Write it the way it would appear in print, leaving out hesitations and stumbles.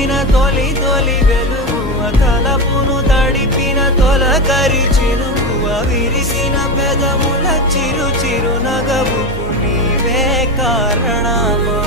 నింపిన తొలి తొలి వెలుగువ తలపును తడిపిన తొలకరి చినుకువ విరిసిన పెదముల చిరు చిరు నగవుకు నీవే కారణమా